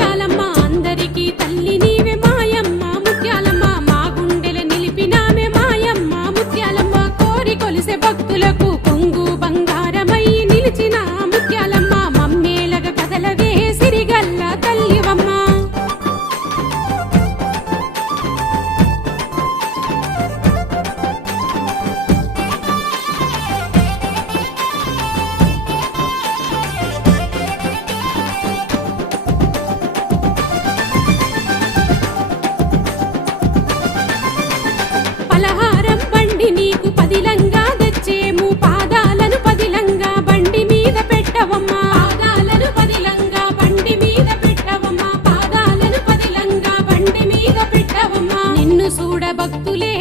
a. చూడభక్తులే